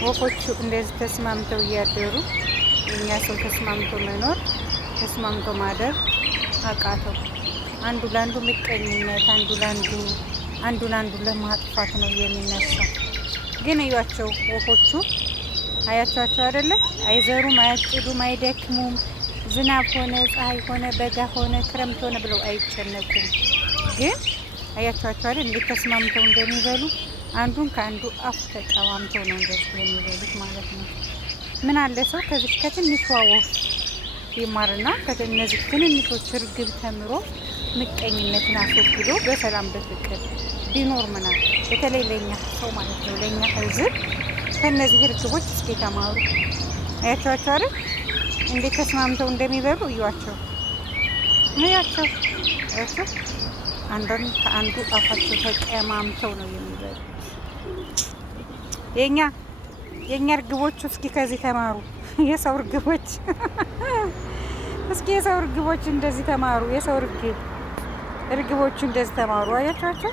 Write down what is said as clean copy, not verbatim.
ወፎቹ እንደዚህ ተስማምተው እያደሩ የኛ ሰው ተስማምቶ መኖር ተስማምቶ ማደር አቃተው። አንዱ ለአንዱ ምቀኝነት፣ አንዱ ለአንዱ ለማጥፋት ነው የሚነሳው። ግን እዩዋቸው ወፎቹ አያቸዋቸው አይደለ? አይዘሩም፣ አያጭዱም፣ አይደክሙም። ዝናብ ሆነ ፀሐይ ሆነ በጋ ሆነ ክረምት ሆነ ብለው አይጨነቁም። ግን አያቸዋቸው አይደል እንዴት ተስማምተው እንደሚበሉ አንዱን ከአንዱ አፍ ተቀማምተው ነው እንደዚህ የሚበሉት ማለት ነው። ምን አለ ሰው ከዚህ ከትንሿ ወፍ ቢማርና ከእነዚህ ትንንሾች እርግብ ተምሮ ምቀኝነትን አስወግዶ በሰላም በፍቅር ቢኖር ምናል። በተለይ ለኛ ሰው ማለት ነው ለኛ ህዝብ ከነዚህ እርግቦች እስኪ ተማሩ። አያቸዋቸው አይደል እንዴት ተስማምተው እንደሚበሉ እዩዋቸው። እያቸው አንዱን ከአንዱ አፋቸው ተቀማምተው ነው የሚበሉ። የኛ እርግቦች እስኪ ከዚህ ተማሩ። የሰው እርግቦች እስኪ የሰው እርግቦች እንደዚህ ተማሩ። የሰው እርግቦቹ እንደዚህ ተማሩ። አያቸዋቸው